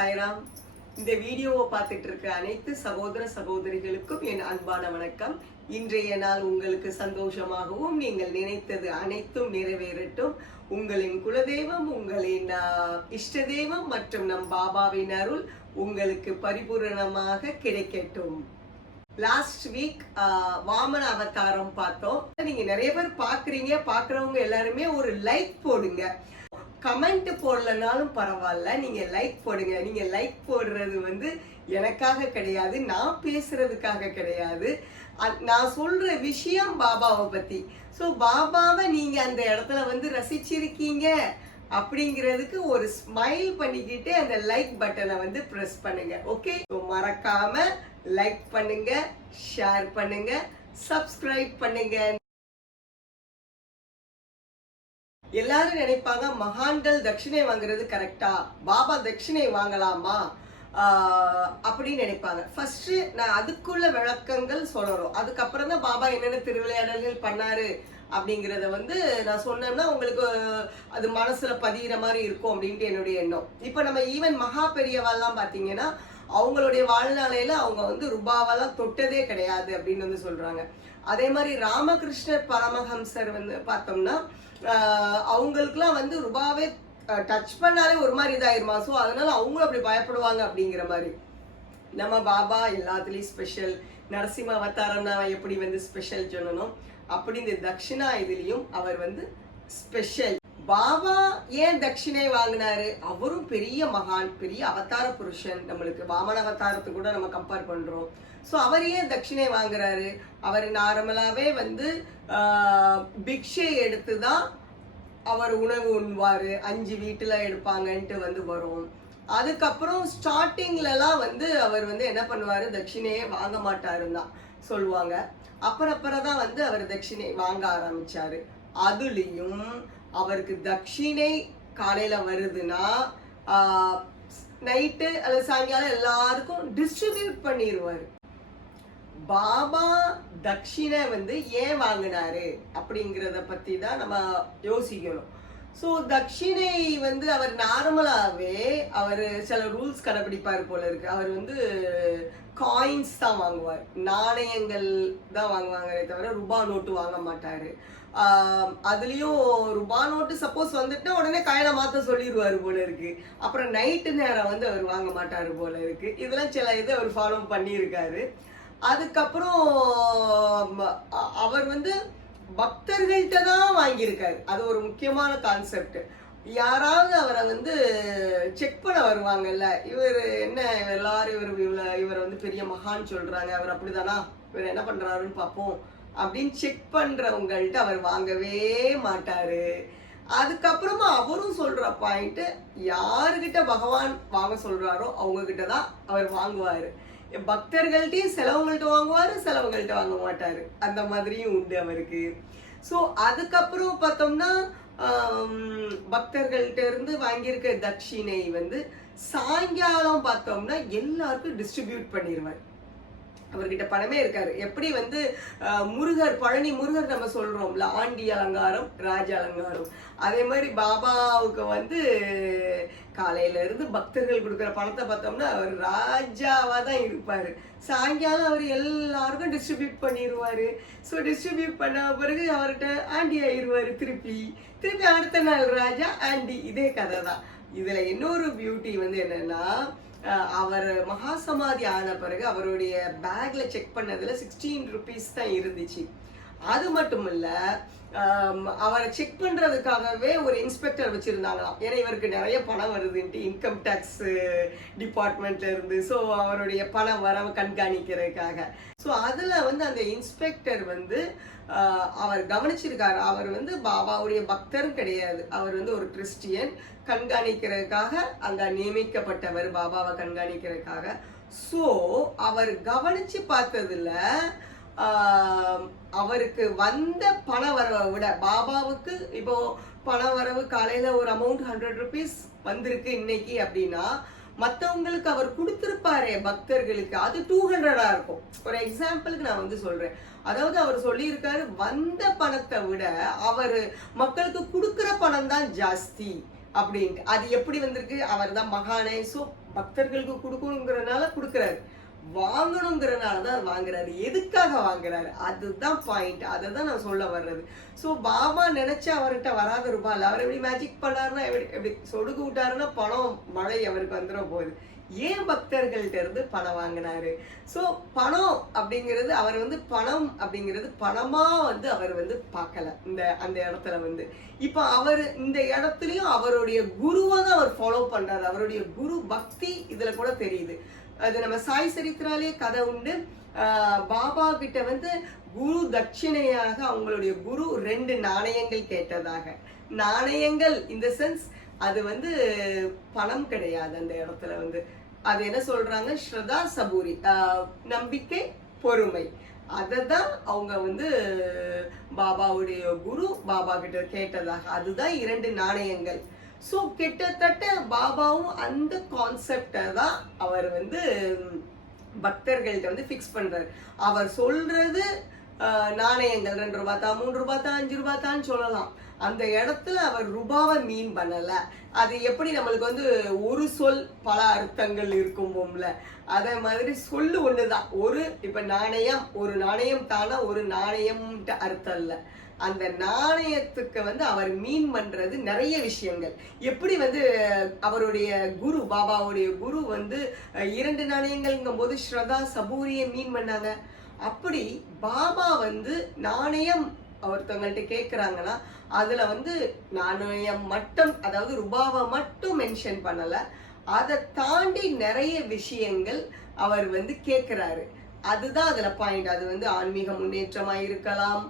சாய்ராம். இந்த வீடியோவை பார்த்துட்டு இருக்க அனைத்து சகோதர சகோதரிகளுக்கும் என் அன்பான வணக்கம். இன்றைய நாள் உங்களுக்கு சந்தோஷமாகவும் நீங்கள் நினைத்தது அனைத்தும் நிறைவேறட்டும். உங்களின் குலதெய்வம் உங்களின் இஷ்ட தெய்வம் மற்றும் நம் பாபாவின் அருள் உங்களுக்கு பரிபூரணமாக கிடைக்கட்டும். லாஸ்ட் வீக் வாமன அவதாரம் பார்த்தோம். நீங்க நிறைய பேர் பாக்குறீங்க பாக்குறவங்க எல்லாருமே ஒரு லைக் போடுங்க. கமெண்ட் போடலனாலும் பரவாயில்ல. நீங்க லைக் போடுங்க. நீங்க லைக் போடுறது வந்து எனக்காக கிடையாது. நான் பேசுறதுக்காக கிடையாது. அ- நான் சொல்ற விஷயம் பாபாவை பத்தி. ஸோ பாபாவை நீங்க அந்த இடத்துல வந்து ரசிச்சிருக்கீங்க அப்படிங்கிறதுக்கு ஒரு ஸ்மைல் பண்ணிக்கிட்டு அந்த லைக் பட்டனை வந்து ப்ரெஸ் பண்ணுங்க. ஓகே மறக்காம லைக் பண்ணுங்க ஷேர் பண்ணுங்க சப்ஸ்கிரைப் பண்ணுங்க. எல்லாரும் நினைப்பாங்க மகான்கள் தட்சிணை வாங்குறது கரெக்டா பாபா தட்சிணை வாங்கலாமா? அப்படின்னு நினைப்பாங்க. ஃபர்ஸ்ட் நான் அதுக்குள்ள விளக்கங்கள் சொல்லணும். அதுக்கப்புறம் தான் பாபா என்னென்ன திருவிளையாடல்கள் பண்ணாரு அப்படிங்கிறத வந்து நான் சொன்னேன்னா உங்களுக்கு அது மனசுல பதிகிற மாதிரி இருக்கும் அப்படின்ட்டு என்னுடைய எண்ணம். இப்போ நம்ம ஈவன் மகா பெரியவாள்லாம் பார்த்தீங்கன்னா அவங்களுடைய வாழ்நாளையில அவங்க வந்து ரூபாவெல்லாம் தொட்டதே கிடையாது அப்படின்னு வந்து சொல்றாங்க. அதே மாதிரி ராமகிருஷ்ண பரமஹம்சர் வந்து பார்த்தோம்னா அவங்களுக்குலாம் வந்து ரூபாவே டச் பண்ணாலே ஒரு மாதிரி இதாயிருமா? ஸோ அதனால அவங்களும் அப்படி பயப்படுவாங்க அப்படிங்கிற மாதிரி. நம்ம பாபா எல்லாத்துலேயும் ஸ்பெஷல் நரசிம்ம அவதாரம்னா எப்படி வந்து ஸ்பெஷல் சொல்லணும்? அப்படி இந்த தட்சிணா இதுலேயும் அவர் வந்து ஸ்பெஷல் பாபா ஏன் தட்சிணை வாங்கினாரு? அவரும் பெரிய மகான் பெரிய அவதார புருஷன். நம்மளுக்கு வாமன அவதாரத்தை கூட நம்ம கம்பேர் பண்றோம். ஸோ அவர் ஏன் தட்சிணை வாங்குறாரு? அவர் நார்மலாவே வந்து பிக்ஷை எடுத்து தான் அவர் உணவு உண்வார் அஞ்சு வீட்டில் எடுப்பாங்கன்ட்டு வந்து வரும். அதுக்கப்புறம் ஸ்டார்டிங்லலாம் வந்து அவர் வந்து என்ன பண்ணுவார்? தட்சிணையே வாங்க மாட்டாருன்னு தான் சொல்லுவாங்க. அப்புறம் அப்புறம் தான் வந்து அவர் தட்சிணை வாங்க ஆரம்பித்தார் அதுலேயும் அவருக்கு தட்சிணை காலையில் வருதுன்னா நைட்டு அல்லது சாயங்காலம் எல்லாருக்கும் டிஸ்ட்ரிபியூட் பண்ணிடுவார் பாபா தட்சிணை வந்து ஏன் வாங்கினாரு அப்படிங்கிறத பற்றி தான் நம்ம யோசிக்கணும். ஸோ தட்சிணை வந்து அவர் நார்மலாகவே அவர் சில ரூல்ஸ் கடைபிடிப்பார் போல இருக்கு. அவர் வந்து காயின்ஸ் தான் வாங்குவார். நாணயங்கள் தான் வாங்குவாங்களே தவிர ரூபா நோட்டு வாங்க மாட்டார். அதுலேயும் ரூபா நோட்டு சப்போஸ் வந்துட்டு உடனே காயினை மாற்ற சொல்லிடுவாரு போல இருக்கு. அப்புறம் நைட்டு நேரம் வந்து அவர் வாங்க மாட்டாரு போல இருக்கு. இதெல்லாம் சில இது அவர் ஃபாலோ பண்ணியிருக்காரு. அதுக்கப்புறம் அவர் வந்து பக்தர்கள்ட்ட தான் வாங்கியிருக்காரு. அது ஒரு முக்கியமான கான்செப்ட் யாராவது அவரை வந்து செக் பண்ண வருவாங்கல்ல. இவர் என்ன எல்லாரும் இவர் இவர- இவரை வந்து பெரிய மகான் சொல்றாங்க. அவர் அப்படிதானா இவர் என்ன பண்றாருன்னு பார்ப்போம். அப்படின்னு செக் பண்ணுறவங்கள்ட்ட அவர் வாங்கவே மாட்டார். அதுக்கப்புறமா அவரும் சொல்கிற பாயிண்ட்டு யாருக்கிட்ட பகவான் வாங்க சொல்கிறாரோ அவங்கக்கிட்ட தான் அவர் வாங்குவார். பக்தர்கள்ட்டையும் சிலவங்கள்ட்ட வாங்குவார் சிலவங்கள்ட்ட வாங்க மாட்டார். அந்த மாதிரியும் உண்டு அவருக்கு. ஸோ அதுக்கப்புறம் பார்த்தோம்னா பக்தர்கள்ட்ட இருந்து வாங்கியிருக்க தட்சிணை வந்து சாயங்காலம் பார்த்தோம்னா எல்லாருக்கும் டிஸ்ட்ரிபியூட் பண்ணிடுவார் அவர்கிட்ட பணமே இருக்காரு எப்படி வந்து முருகர் பழனி முருகர் நம்ம சொல்றோம்ல ஆண்டி அலங்காரம் ராஜ அலங்காரம். அதே மாதிரி பாபாவுக்கு வந்து காலையில இருந்து பக்தர்கள் கொடுக்குற பணத்தை பார்த்தோம்னா அவர் ராஜாவா தான் இருப்பாரு. சாயங்காலம் அவர் எல்லாருக்கும் டிஸ்ட்ரிபியூட் பண்ணிடுவாரு ஸோ டிஸ்ட்ரிபியூட் பண்ண பிறகு அவர்கிட்ட ஆண்டி ஆயிடுவாரு திருப்பி. திருப்பி அடுத்த நாள் ராஜா ஆண்டி இதே கதை தான். இதுல இன்னொரு பியூட்டி வந்து என்னன்னா அவர் மகா சமாதி ஆன பிறகு அவருடைய பேக்ல செக் பண்ணதுல சிக்ஸ்டீன் ருபீஸ் தான் இருந்துச்சு. அது மட்டும் இல்லை அவரை செக் பண்ணுறதுக்காகவே ஒரு இன்ஸ்பெக்டர் வச்சிருந்தாங்களாம். ஏன்னா இவருக்கு நிறைய பணம் வருதுன்ட்டு இன்கம் டேக்ஸ் டிபார்ட்மெண்ட்லேருந்து ஸோ அவருடைய பணம் வர கண்காணிக்கிறதுக்காக. ஸோ அதில் வந்து அந்த இன்ஸ்பெக்டர் வந்து அவர் கவனிச்சிருக்காரு. அவர் வந்து பாபாவுடைய பக்தரும் கிடையாது. அவர் வந்து ஒரு கிறிஸ்டியன். கண்காணிக்கிறதுக்காக அங்கே நியமிக்கப்பட்டவர் பாபாவை கண்காணிக்கிறதுக்காக. ஸோ அவர் கவனித்து பார்த்ததுல அவருக்கு வந்த பண வரவை விட பாபாவுக்கு இப்போ பண வரவு காலையில ஒரு அமௌண்ட் ஹண்ட்ரட் ருபீஸ் வந்திருக்கு இன்னைக்கு அப்படின்னா மற்றவங்களுக்கு அவர் கொடுத்துருப்பாரு பக்தர்களுக்கு அது டூ ஹண்ட்ரடா இருக்கும். ஒரு எக்ஸாம்பிளுக்கு நான் வந்து சொல்றேன். அதாவது அவர் சொல்லியிருக்காரு வந்த பணத்தை விட அவர் மக்களுக்கு கொடுக்குற பணம் தான் ஜாஸ்தி அப்படின்ட்டு. அது எப்படி வந்திருக்கு? அவர் தான் மகானே ஸோ பக்தர்களுக்கு கொடுக்கணுங்கிறனால கொடுக்குறாரு. வாங்கணுங்கிறனால தான் வாங்குறாரு. எதுக்காக வாங்குறாரு? அதுதான் பாயிண்ட் அதை தான் நான் சொல்ல வர்றது. ஸோ பாபா நினைச்சா அவர்கிட்ட வராத ரூபாய் அவர் எப்படி மேஜிக் பண்ணாருன்னா எப்படி எப்படி சொடுக்கு விட்டாருன்னா பணம் மழை அவருக்கு வந்துட போகுது. ஏன் பக்தர்கள்ட்ட இருந்து பணம் வாங்கினாரு? ஸோ பணம் அப்படிங்கிறது அவர் வந்து பணம் அப்படிங்கிறது பணமா வந்து அவர் வந்து பார்க்கல. இந்த அந்த இடத்துல வந்து. இப்போ அவர் இந்த இடத்துலயும் அவருடைய குருவை தான் அவர் ஃபாலோ பண்றாரு. அவருடைய குரு பக்தி இதுல கூட தெரியுது. அது நம்ம சாய் சரித்திராலே கதை உண்டு. பாபா கிட்ட வந்து குரு தட்சிணையாக அவங்களுடைய குரு ரெண்டு நாணயங்கள் கேட்டதாக. நாணயங்கள் இந்த சென்ஸ் அது வந்து பணம் கிடையாது அந்த இடத்துல வந்து. அது என்ன சொல்றாங்க? ஸ்ரதா சபூரி நம்பிக்கை பொறுமை. அதை தான் அவங்க வந்து பாபாவுடைய குரு பாபா கிட்ட கேட்டதாக. அதுதான் இரண்டு நாணயங்கள். ஸோ கிட்டத்தட்ட பாபாவும் அந்த கான்செப்டை தான் அவர் வந்து பக்தர்கள்ட்ட வந்து ஃபிக்ஸ் பண்ணுறாரு அவர் சொல்றது நாணயங்கள் ரெண்டு ரூபா தான் மூணு ரூபா தான் அஞ்சு ரூபா தான் சொல்லலாம். அந்த இடத்துல அவர் ரூபாவை மீன் பண்ணலை. அது எப்படி நம்மளுக்கு வந்து ஒரு சொல் பல அர்த்தங்கள் இருக்கும்போம்ல அதே மாதிரி சொல்லு தான் ஒரு இப்போ நாணயம் ஒரு நாணயம் தானே ஒரு நாணயம் அர்த்தம் இல்லை. அந்த நாணயத்துக்கு வந்து அவர் மீன் பண்றது நிறைய விஷயங்கள். எப்படி வந்து அவருடைய குரு பாபாவுடைய குரு வந்து இரண்டு நாணயங்கள்ங்கும் போது ஸ்ரதா சபூரிய மீன் பண்ணாங்க. அப்படி பாபா வந்து நாணயம் ஒருத்தவங்கள்ட்ட கேட்குறாங்கன்னா அதுல வந்து நாணயம் மட்டும் அதாவது ரூபாவை மட்டும் மென்ஷன் பண்ணல. அதை தாண்டி நிறைய விஷயங்கள் அவர் வந்து கேட்குறாரு அதுதான் அதில் பாயிண்ட் அது வந்து ஆன்மீக முன்னேற்றமாக இருக்கலாம்.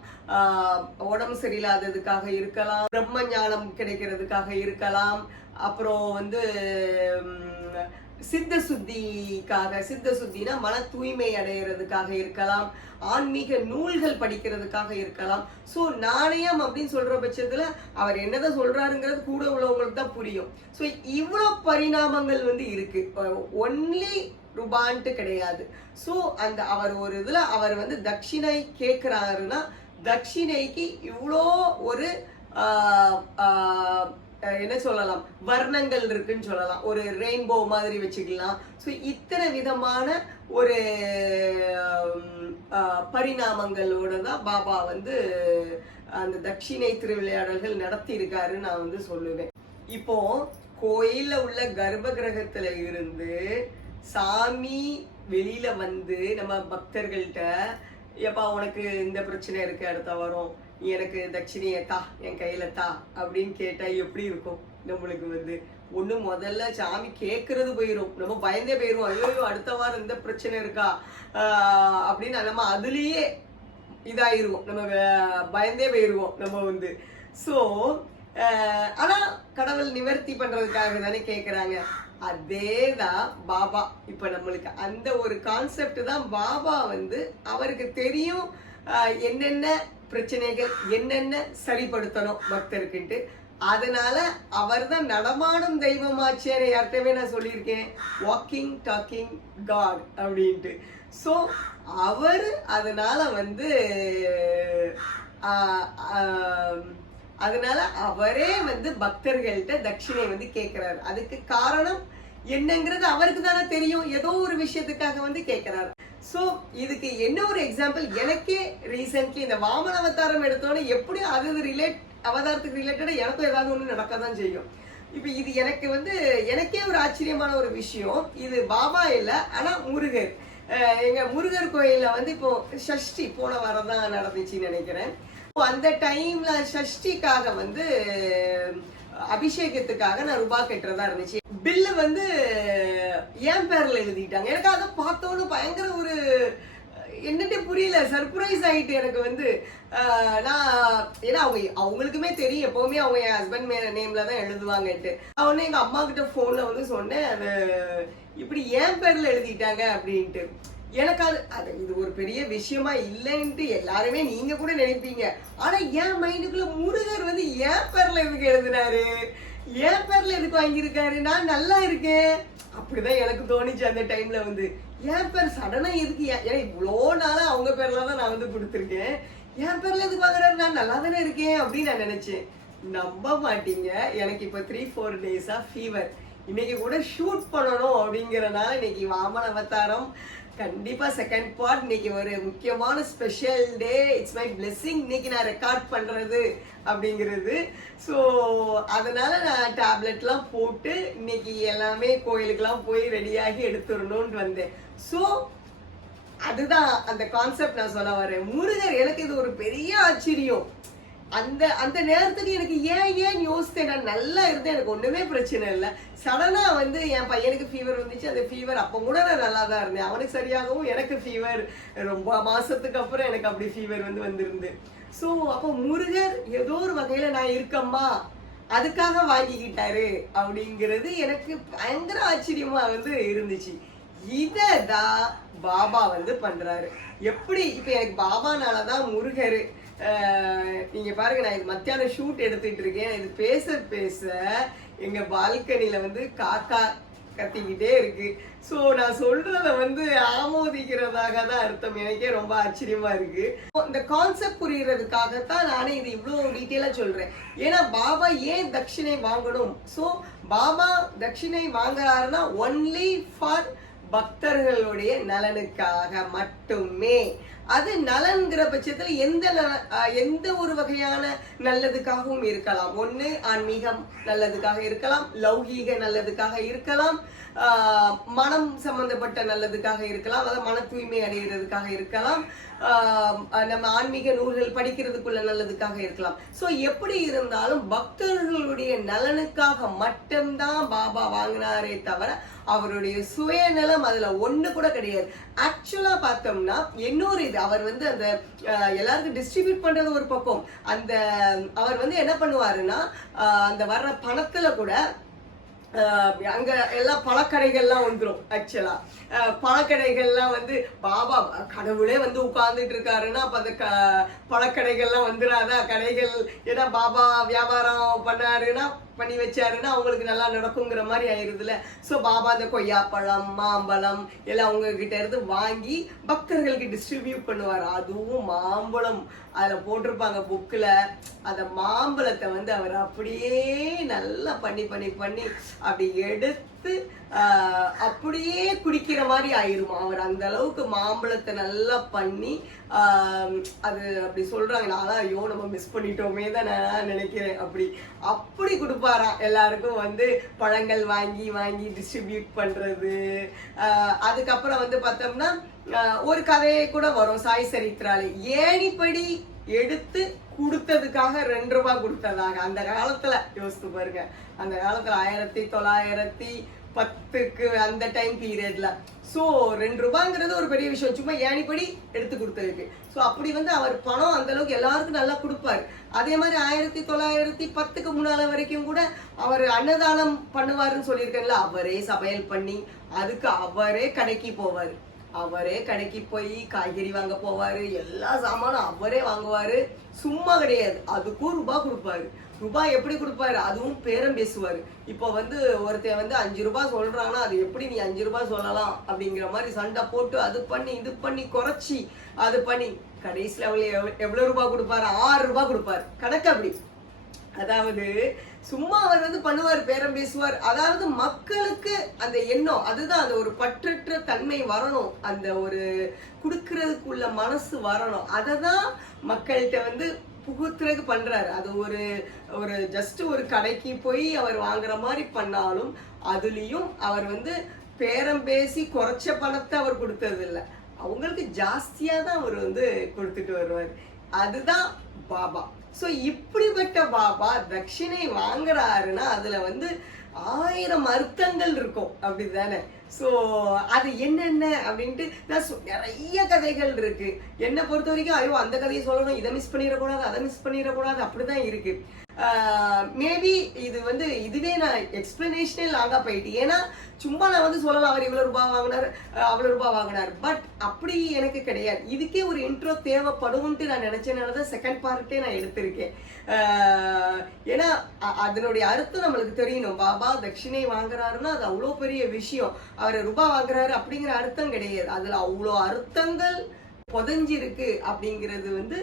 உடம்பு சரியில்லாததுக்காக இருக்கலாம். பிரம்ம ஞானம் கிடைக்கிறதுக்காக இருக்கலாம். அப்புறம் வந்து சித்த சுத்திக்காக சித்த சுத்தினா மன தூய்மை அடையிறதுக்காக இருக்கலாம். ஆன்மீக நூல்கள் படிக்கிறதுக்காக இருக்கலாம். ஸோ நாணயம் அப்படின்னு சொல்ற பட்சத்தில் அவர் என்னதான் சொல்றாருங்கிறது கூட உள்ளவங்களுக்கு தான் புரியும். ஸோ இவ்வளோ பரிணாமங்கள் வந்து இருக்கு. ஒன்லி ரூபான்ட்டு கிடையாது. ஸோ அந்த அவர் ஒரு இதில் அவர் வந்து தட்சிணை கேட்குறாருன்னா தட்சிணைக்கு இவ்வளோ ஒரு ஆஹ், ஆஹ், என்ன சொல்லலாம் வர்ணங்கள் இருக்குன்னு சொல்லலாம். ஒரு ரெயின்போ மாதிரி வச்சுக்கலாம். ஸோ இத்தனை விதமான ஒரு பரிணாமங்களோட தான் பாபா வந்து அந்த தட்சிணை திருவிளையாடல்கள் நடத்தி இருக்காருன்னு நான் வந்து சொல்லுவேன். இப்போ கோயில்ல உள்ள கர்ப்ப கிரகத்தில் இருந்து சாமி வெளியில வந்து நம்ம பக்தர்கள்ட்ட ஏப்பா உனக்கு இந்த பிரச்சனை இருக்கு அடுத்த வாரம். நீ எனக்கு தட்சிணையை தா என் கையில தா அப்படின்னு கேட்டா எப்படி இருக்கும்? நம்மளுக்கு வந்து ஒண்ணு முதல்ல சாமி கேட்கறது போயிரும். நம்ம பயந்தே போயிரும் ஐயோ அடுத்த வாரம் இந்த பிரச்சனை இருக்கா? ஆஹ் அப்படின்னு நம்ம அதுலயே இதாயிருவோம். நம்ம பயந்தே போயிருவோம் நம்ம வந்து. ஸோ ஆனா கடவுள் நிவர்த்தி பண்றதுக்காக தானே அதே தான் பாபா. இப்போ நம்மளுக்கு அந்த ஒரு கான்செப்ட் தான் பாபா வந்து அவருக்கு தெரியும் என்னென்ன பிரச்சனைகள் என்னென்ன சரிப்படுத்தணும் பக்தருக்குன்ட்டு அதனால அவர் தான் நடமாடும் தெய்வமாச்சேன்னு யார்கிட்டவே நான் சொல்லியிருக்கேன். வாக்கிங் டாக்கிங் காட் அப்படின்ட்டு. ஸோ அவர் அதனால வந்து அதனால அவரே வந்து பக்தர்கள்ட்ட தட்சிணை வந்து கேட்கிறாரு அதுக்கு காரணம் என்னங்கிறது அவருக்கு தானே தெரியும். ஏதோ ஒரு விஷயத்துக்காக வந்து கேட்கிறாரு ஸோ இதுக்கு என்ன ஒரு எக்ஸாம்பிள் எனக்கே ரீசென்ட்லி இந்த வாமன அவதாரம் எடுத்தோன்னே எப்படி அது ரிலேட் அவதாரத்துக்கு ரிலேட்டடாக எனக்கும் ஏதாவது ஒன்று நடக்க தான் செய்யும். இப்போ இது எனக்கு வந்து எனக்கே ஒரு ஆச்சரியமான ஒரு விஷயம். இது பாபா இல்லை ஆனால் முருகர். எங்கள் முருகர் கோயிலில் வந்து இப்போ ஷஷ்டி போன வாரம் தான் நடந்துச்சுன்னு நினைக்கிறேன். அந்த டைம்ல சஷ்டிக்காக வந்து அபிஷேகத்துக்காக நான் ரூபா கட்டுறதா இருந்துச்சு. பில்லு வந்து என் பேர்ல எழுதிட்டாங்க. எனக்கு அதை பார்த்தோன்னு பயங்கர ஒரு என்னட்டே புரியல. சர்ப்ரைஸ் ஆயிட்டு எனக்கு வந்து நான் ஏன்னா அவங்க அவங்களுக்குமே தெரியும். எப்பவுமே அவங்க என் ஹஸ்பண்ட் மே நேம்ல தான் எழுதுவாங்கன்ட்டு. அவனே எங்க அம்மா கிட்ட போன்ல வந்து சொன்னேன். அது இப்படி என் பேர்ல எழுதிட்டாங்க அப்படின்ட்டு. எனக்கு அது அது இது ஒரு பெரிய விஷயமா இல்லைன்ட்டு எல்லாருமே நீங்க கூட நினைப்பீங்க. ஆனா என் மைண்டுக்குள்ள முருகர் வந்து என் பேர்ல எதுக்கு எழுதினாரு? என் பேர்ல எதுக்கு வாங்கியிருக்காரு? நான் நல்லா இருக்கேன். அப்படிதான் எனக்கு தோணுச்சு அந்த டைம்ல வந்து. என் பேர் சடனா எதுக்கு ஏன் ஏன்னா இவ்வளோ நாளா அவங்க பேர்ல தான் நான் வந்து கொடுத்துருக்கேன். என் பேர்ல எதுக்கு வாங்குறாரு? நான் நல்லா தானே இருக்கேன் அப்படின்னு நான் நினைச்சேன். நம்ப மாட்டீங்க. எனக்கு இப்போ த்ரீ ஃபோர் டேஸா ஃபீவர் இன்னைக்கு கூட ஷூட் பண்ணணும் அப்படிங்கிறனால இன்னைக்கு வாமன அவதாரம். கண்டிப்பா செகண்ட் பார்ட் இன்னைக்கு ஒரு முக்கியமான special day it's my blessing இன்னைக்கு நான் ரெக்கார்ட் பண்றது அப்படிங்கிறது. ஸோ அதனால நான் டேப்லெட்லாம் போட்டு இன்னைக்கு எல்லாமே கோயிலுக்கெல்லாம் போய் ரெடியாகி எடுத்துடணும்னு வந்தேன். ஸோ அதுதான் அந்த கான்செப்ட் நான் சொல்ல வரேன். முருகர் எனக்கு இது ஒரு பெரிய ஆச்சரியம். அந்த அந்த நேரத்துக்கு எனக்கு ஏன் ஏன் யோசித்தேன் நான் நல்லா இருந்தேன்? எனக்கு ஒண்ணுமே பிரச்சனை இல்லை. சடனா வந்து என் பையனுக்கு ஃபீவர் வந்துச்சு. அந்த ஃபீவர் அப்போ கூட நான் நல்லா தான் இருந்தேன். அவனுக்கு சரியாகவும் எனக்கு ஃபீவர் ரொம்ப மாசத்துக்கு அப்புறம் எனக்கு அப்படி ஃபீவர் வந்து வந்திருந்து. ஸோ அப்போ முருகர் ஏதோ ஒரு வகையில நான் இருக்கம்மா அதுக்காக வாங்கிக்கிட்டாரு அப்படிங்கிறது எனக்கு பயங்கர ஆச்சரியமா வந்து இருந்துச்சு. இதை தான் பாபா வந்து பண்றாரு. எப்படி? இப்போ எனக்கு பாபானால தான் முருகர். நீங்கள் நீங்க பாருங்க நான் இது மத்தியானம் ஷூட் எடுத்துட்டு இருக்கேன். இது பேச பேச எங்க பால்கனில வந்து காக்கா கத்திக்கிட்டே இருக்கு. ஸோ நான் சொல்றத வந்து ஆமோதிக்கிறதாக தான் அர்த்தம். எனக்கே ரொம்ப ஆச்சரியமா இருக்கு. இந்த கான்செப்ட் புரியறதுக்காகத்தான் நானே இது இவ்வளோ டீட்டெயிலாக சொல்றேன். ஏன்னா பாபா ஏன் தட்சிணை வாங்கணும்? ஸோ பாபா தட்சிணை வாங்குறாருன்னா ஒன்லி ஃபார் பக்தர்களுடைய நலனுக்காக மட்டுமே. அது நலன்கிற பட்சத்தில் எந்த எந்த ஒரு வகையான நல்லதுக்காகவும் இருக்கலாம். ஒன்று ஆன்மீகம் நல்லதுக்காக இருக்கலாம் லௌகீக நல்லதுக்காக இருக்கலாம் மனம் சம்பந்தப்பட்ட நல்லதுக்காக இருக்கலாம் அதாவது மன தூய்மை அடைகிறதுக்காக இருக்கலாம் நம்ம ஆன்மீக நூல்கள் படிக்கிறதுக்குள்ள நல்லதுக்காக இருக்கலாம். ஸோ எப்படி இருந்தாலும் பக்தர்களுடைய நலனுக்காக மட்டும்தான் பாபா வாங்கினாரே தவிர அவருடைய சுயநலம் அதில் ஒன்று கூட கிடையாது. ஆக்சுவலாக பார்த்தோம்னா இன்னொரு இது அவர் வந்து அந்த எல்லாருக்கும் டிஸ்ட்ரிபியூட் பண்றது ஒரு பக்கம். அந்த அவர் வந்து என்ன பண்ணுவாருன்னா அந்த வர்ற பணத்துல கூட அங்கே அங்க எல்லாம் பழக்கடைகள்லாம் வந்துடும் ஆக்சுவலா பழக்கடைகள்லாம் வந்து பாபா கடவுளே வந்து உட்கார்ந்துட்டு இருக்காருன்னா அப்ப அந்த க- பழக்கடைகள்லாம் வந்துடாதா கடைகள் ஏன்னா பாபா வியாபாரம் பண்ணாருன்னா பண்ணி வச்சாருன்னா அவங்களுக்கு நல்லா நடக்குங்கிற மாதிரி ஆயிருதுல. ஸோ பாபா அந்த கொய்யாப்பழம் மாம்பழம் எல்லாம் அவங்க கிட்ட இருந்து வாங்கி பக்தர்களுக்கு டிஸ்ட்ரிபியூட் பண்ணுவார். அதுவும் மாம்பழம். அதில் போட்டிருப்பாங்க புக்கில் அந்த மாம்பழத்தை வந்து அவர் அப்படியே நல்லா பண்ணி பண்ணி பண்ணி அப்படி எடுத்து எடுத்து அப்படியே குடிக்கிற மாதிரி ஆயிரும்? அவர் அந்த அளவுக்கு மாம்பழத்தை நல்லா பண்ணி அது அப்படி சொல்றாங்க நான் ஐயோ நம்ம மிஸ் பண்ணிட்டோமே தான் நான் நினைக்கிறேன் அப்படி. அப்படி கொடுப்பாராம் எல்லாருக்கும் வந்து பழங்கள் வாங்கி வாங்கி டிஸ்ட்ரிபியூட் பண்றது அதுக்கப்புறம் வந்து பார்த்தோம்னா ஒரு கதையை கூட வரும் சாய் சரித்திராலே. ஏணிப்படி எடுத்து கொடுத்ததுக்காக ரெண்டு ரூபா கொடுத்ததாக? அந்த காலத்துல யோசித்து பாருங்க. அந்த காலத்துல ஆயிரத்தி தொள்ளாயிரத்தி பத்துக்கு அந்த டைம் பீரியட்ல ஸோ ரெண்டு ரூபாங்கிறது ஒரு பெரிய விஷயம். சும்மா ஏணிப்படி எடுத்து கொடுத்துருக்கு ஸோ அப்படி வந்து அவர் பணம் அந்த அளவுக்கு எல்லாருக்கும் நல்லா கொடுப்பாரு. அதே மாதிரி ஆயிரத்தி தொள்ளாயிரத்தி பத்துக்கு முன்னால வரைக்கும் கூட அவர் அன்னதானம் பண்ணுவாருன்னு சொல்லியிருக்கேன்ல அவரே சமையல் பண்ணி அதுக்கு அவரே கடைக்கு போவார். அவரே கடைக்கு போய் காய்கறி வாங்க போவாரு எல்லா சாமானும் அவரே வாங்குவாரு. சும்மா கிடையாது. அதுக்கும் ரூபா கொடுப்பாரு. ரூபாய் எப்படி கொடுப்பாரு? அதுவும் பேரம் பேசுவார். இப்போ வந்து ஒருத்தன் வந்து அஞ்சு ரூபா சொல்கிறாங்கன்னா அது எப்படி நீ அஞ்சு ரூபா சொல்லலாம் அப்படிங்கிற மாதிரி சண்டை போட்டு அது பண்ணி இது பண்ணி குறைச்சி அது பண்ணி கடைசியில் அவளை எவ்வளோ ரூபாய் கொடுப்பாரு? ஆறு ரூபா கொடுப்பாரு. கணக்கு அப்படி. அதாவது சும்மா அவர் வந்து பண்ணுவார் பேரம் பேசுவார். அதாவது மக்களுக்கு அந்த எண்ணம் அதுதான் அந்த ஒரு பற்றற்ற தன்மை வரணும். அந்த ஒரு கொடுக்கறதுக்குள்ள மனசு வரணும். அதை தான் மக்கள்கிட்ட வந்து புகுத்துறதுக்கு பண்றாரு. அது ஒரு ஒரு ஜஸ்ட் ஒரு கடைக்கு போய் அவர் வாங்குற மாதிரி பண்ணாலும் அதுலயும் அவர் வந்து பேரம் பேசி குறைச்ச பணத்தை அவர் கொடுத்தது அவங்களுக்கு ஜாஸ்தியா தான் அவர் வந்து கொடுத்துட்டு வருவார். அதுதான் பாபா. சோ இப்படிப்பட்ட பாபா தட்சிணை வாங்குறாருன்னா அதுல வந்து ஆயிரம் அர்த்தங்கள் இருக்கும். அப்படிதானே? சோ அது என்னென்ன அப்படின்ட்டு நான் நிறைய கதைகள் இருக்கு. என்னை பொறுத்த வரைக்கும் ஐயோ அந்த கதையை சொல்லணும் இதை மிஸ் பண்ணிடக்கூடாது அதை மிஸ் பண்ணிடக்கூடாது அப்படிதான் இருக்கு. Uh, மேபி இது வந்து இதுவே நான் எக்ஸ்பிளனேஷனே லாங்கா போயிட்டு. ஏன்னா சும்மா நான் வந்து சொல்லலாம் அவர் இவ்வளவு ரூபாய் வாங்கினார் அவ்வளவு ரூபாய் வாங்கினார். பட் அப்படி எனக்கு கிடையாது. இதுக்கே ஒரு இன்ட்ரோ தேவைப்படும்ட்டு நான் நினச்சனால தான் செகண்ட் பார்ட்டே நான் எடுத்திருக்கேன். Uh, ஏன்னா அதனுடைய அர்த்தம் நம்மளுக்கு தெரியணும். பாபா தட்சிணை வாங்குறாருன்னா அது அவ்வளோ பெரிய விஷயம். அவர் ரூபாய் வாங்குறாரு அப்படிங்கிற அர்த்தம் கிடையாது. அதுல அவ்வளோ அர்த்தங்கள் புதஞ்சிருக்கு அப்படிங்கிறது வந்து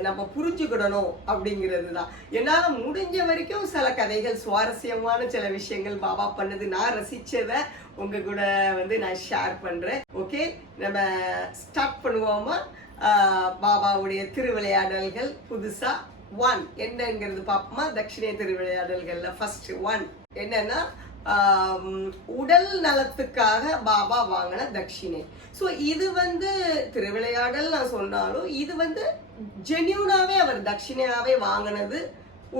நம்ம புரிஞ்சுக்கிடணும் அப்படிங்கிறது தான் என்னால் முடிஞ்ச வரைக்கும் சில கதைகள் சுவாரஸ்யமான சில விஷயங்கள் பாபா பண்ணது நான் ரசித்ததை உங்க கூட வந்து நான் ஷேர் பண்ணுறேன் ஓகே நம்ம ஸ்டார்ட் பண்ணுவோமா? பாபாவுடைய திருவிளையாடல்கள் புதுசாக ஒன் என்னங்கிறது பார்ப்போமா தட்சிணை திருவிளையாடல்களில் ஃபர்ஸ்ட் ஒன் என்னன்னா உடல் நலத்துக்காக பாபா வாங்கின தட்சிணை. ஸோ இது வந்து திருவிளையாடல் நான் சொன்னாலும் இது வந்து ஜென்யூனாவே அவர் தட்சிணையாவே வாங்கினது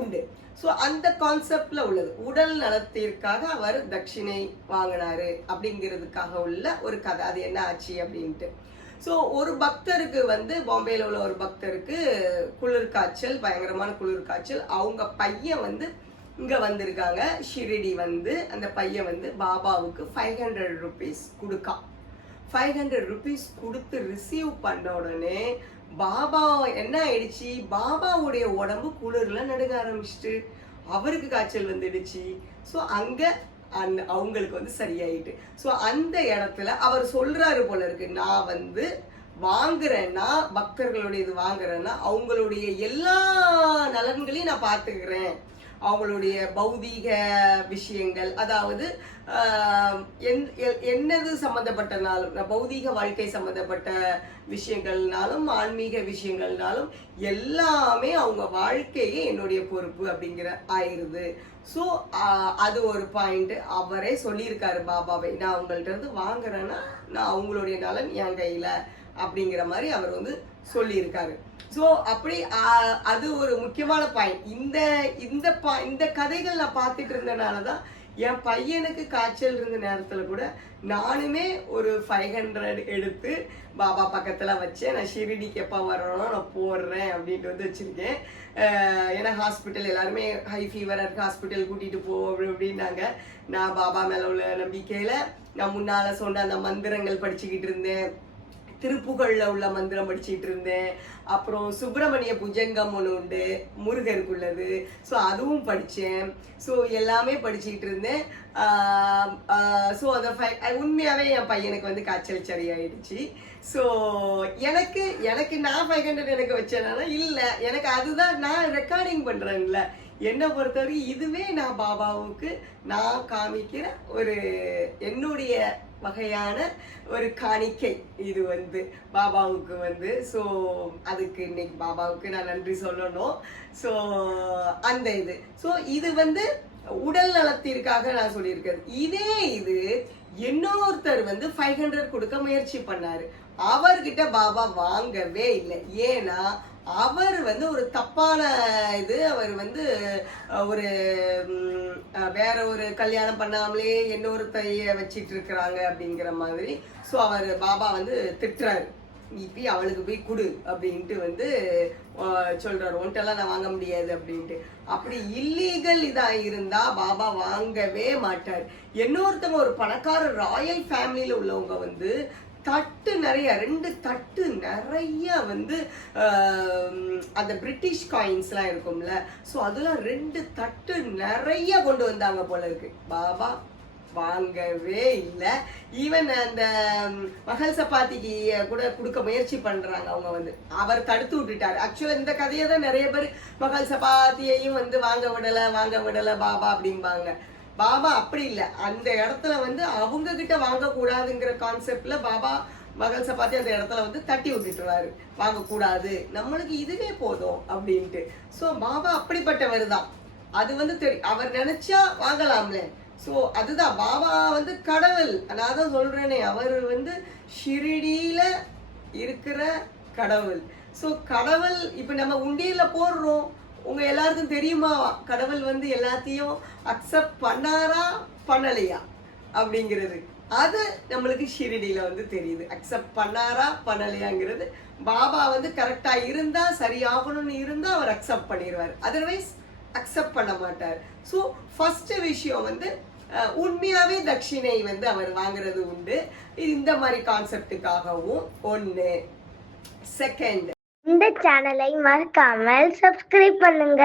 உண்டு. ஸோ அந்த கான்செப்ட்ல உள்ளது. உடல் நலத்திற்காக அவர் தட்சிணை வாங்கினாரு அப்படிங்கிறதுக்காக உள்ள ஒரு கதை. அது என்ன ஆச்சு அப்படின்ட்டு. ஸோ ஒரு பக்தருக்கு வந்து பாம்பேல உள்ள ஒரு பக்தருக்கு குளிர் காய்ச்சல் பயங்கரமான குளிர் காய்ச்சல் அவங்க பையன் வந்து இங்கே வந்திருக்காங்க. ஷிரடி வந்து அந்த பையன் வந்து பாபாவுக்கு ஃபைவ் ஹண்ட்ரட் ருபீஸ் கொடுக்கான் ஃபைவ் ஹண்ட்ரட் ருபீஸ் கொடுத்து ரிசீவ் பண்ண உடனே பாபா என்ன ஆயிடுச்சு? பாபாவுடைய உடம்பு குளிரில் நடுங்க ஆரம்பிச்சிட்டு அவருக்கு காய்ச்சல் வந்துடுச்சு. ஸோ அங்கே அந் அவங்களுக்கு வந்து சரியாயிட்டு. ஸோ அந்த இடத்துல அவர் சொல்கிறாரு போல இருக்கு. நான் வந்து வாங்குறேன்னா பக்தர்களுடைய இது வாங்குறேன்னா அவங்களுடைய எல்லா நலன்களையும் நான் பார்த்துக்கிறேன். அவங்களுடைய பௌதீக விஷயங்கள். அதாவது எ- என்னது சம்மந்தப்பட்டனாலும் பௌதீக வாழ்க்கை சம்மந்தப்பட்ட விஷயங்கள்னாலும் ஆன்மீக விஷயங்கள்னாலும் எல்லாமே அவங்க வாழ்க்கையே என்னுடைய பொறுப்பு அப்படிங்கிற ஆயிடுது ஸோ அது ஒரு பாயிண்ட் அவரே சொல்லியிருக்காரு பாபாவை நான் அவங்கள்ட்ட இருந்து வாங்குறேன்னா நான் அவங்களுடைய நலன் என் கையில் அப்படிங்கிற மாதிரி அவர் வந்து சொல்லியிருக்காரு. ஸோ அப்படி அது ஒரு முக்கியமான பாயிண்ட் இந்த இந்த பா இந்த கதைகள் நான் பார்த்துட்டு இருந்தனால தான் என் பையனுக்கு காய்ச்சல் இருந்த நேரத்தில் கூட நானுமே ஒரு ஃபைவ் ஹண்ட்ரட் எடுத்து பாபா பக்கத்தில் வச்சேன். நான் ஷிரிடிக்கு எப்போ வரணும் நான் போடுறேன் அப்படின்ட்டு வந்து வச்சுருக்கேன். ஏன்னா ஹாஸ்பிட்டல் எல்லாருமே ஹை ஃபீவர் இருக்கு ஹாஸ்பிட்டல் கூட்டிகிட்டு போ அப்படி அப்படின்னாங்க. நான் பாபா மேலே உள்ள நம்பிக்கையில் நான் முன்னால் சொன்ன அந்த மந்திரங்கள் படிச்சுக்கிட்டு இருந்தேன். திருப்புகழில் உள்ள மந்திரம் படிச்சுட்டு இருந்தேன். அப்புறம் சுப்பிரமணிய புஜங்கம் ஒன்று உண்டு முருகருக்குள்ளது ஸோ அதுவும் படித்தேன் ஸோ எல்லாமே படிச்சுக்கிட்டு இருந்தேன். ஸோ அதை ஃபை உண்மையாகவே என் பையனுக்கு வந்து காய்ச்சல் சரியாயிடுச்சு ஸோ எனக்கு எனக்கு நான் ஃபைவ் ஹண்ட்ரட் எனக்கு வச்சேன்னா இல்லை எனக்கு அதுதான் நான் ரெக்கார்டிங் பண்ணுறேன்ல என்னை பொறுத்தவரைக்கும் இதுவே நான் பாபாவுக்கு நான் காமிக்கிற ஒரு என்னுடைய வகையான ஒரு காணிக்கை இது வந்து பாபாவுக்கு வந்து. ஸோ அதுக்கு இன்னைக்கு பாபாவுக்கு நான் நன்றி சொல்லணும். ஸோ அந்த இது. ஸோ இது வந்து உடல் நலத்திற்காக நான் சொல்லியிருக்கேன் இதே இது இன்னொருத்தர் வந்து ஃபைவ் ஹண்ட்ரட் கொடுக்க முயற்சி பண்ணாரு. அவர்கிட்ட பாபா வாங்கவே இல்லை. ஏன்னா அவர் வந்து ஒரு தப்பான இது. அவர் வந்து ஒரு வேற ஒரு கல்யாணம் பண்ணாமலே இன்னொருத்தைய வச்சிட்டு இருக்கிறாங்க அப்படிங்கிற மாதிரி. ஸோ அவர் பாபா வந்து திட்டுறாரு. நீ போய் அவளுக்கு போய் கொடு அப்படின்ட்டு வந்து சொல்கிறார் ஒன்ட்டெல்லாம் உன்ட்டெல்லாம் நான் வாங்க முடியாது அப்படின்ட்டு. அப்படி இல்லீகல் இதாக இருந்தா பாபா வாங்கவே மாட்டார். இன்னொருத்தவங்க ஒரு பணக்கார ராயல் ஃபேமிலியில் உள்ளவங்க வந்து தட்டு நிறைய ரெண்டு தட்டு நிறைய வந்து அந்த பிரிட்டிஷ் காயின்ஸ்லாம் இருக்கும்ல. ஸோ அதெல்லாம் ரெண்டு தட்டு நிறைய கொண்டு வந்தாங்க போல இருக்கு. பாபா வாங்கவே இல்லை. ஈவன் அந்த மகள் சப்பாத்திக்கு கூட கொடுக்க முயற்சி பண்ணுறாங்க அவங்க வந்து. அவர் தடுத்து விட்டுட்டார். ஆக்சுவலாக இந்த கதையை தான் நிறைய பேர் மகள் சப்பாத்தியையும் வந்து வாங்க விடலை வாங்க விடலை பாபா அப்படிம்பாங்க. பாபா அப்படி இல்லை. அந்த இடத்துல வந்து அவங்க கிட்ட வாங்கக்கூடாதுங்கிற கான்செப்ட்ல பாபா மகள் சப்பாத்தி அந்த இடத்துல வந்து தட்டி விட்டுட்டுருவாரு. வாங்கக்கூடாது. நம்மளுக்கு இதுவே போதும் அப்படின்ட்டு. ஸோ பாபா அப்படிப்பட்டவர் தான். அது வந்து தெரி அவர் நினைச்சா வாங்கலாம்ல. ஸோ அதுதான். பாபா வந்து கடவுள். நான் தான் சொல்றேனே. அவர் வந்து ஷிரிடியில இருக்கிற கடவுள். ஸோ கடவுள் இப்போ நம்ம உண்டியில போடுறோம். உங்க எல்லாருக்கும் தெரியுமா? கடவுள் வந்து எல்லாத்தையும் அக்செப்ட் பண்ணாரா? பண்ணலையா? அப்படிங்கிறது. அது நம்மளுக்கு ஷிரடியில வந்து தெரியுது. அக்செப்ட் பண்ணாரா? பண்ணலையாங்கிறது. பாபா வந்து கரெக்டா இருந்தா சரியாகணும்னு இருந்தா அவர் அக்செப்ட் பண்ணிடுவார் அதர்வைஸ் அக்செப்ட் பண்ண மாட்டார். ஸோ ஃபர்ஸ்ட் விஷயம் வந்து உண்மையாகவே உண்மையாவே தட்சிணை வந்து அவர் வாங்குறது உண்டு. இது இந்த மாதிரி கான்செப்டுக்காகவும் ஒன்று செகண்ட் இந்த சேனலை மறக்காமல் சப்ஸ்கிரைப் பண்ணுங்க.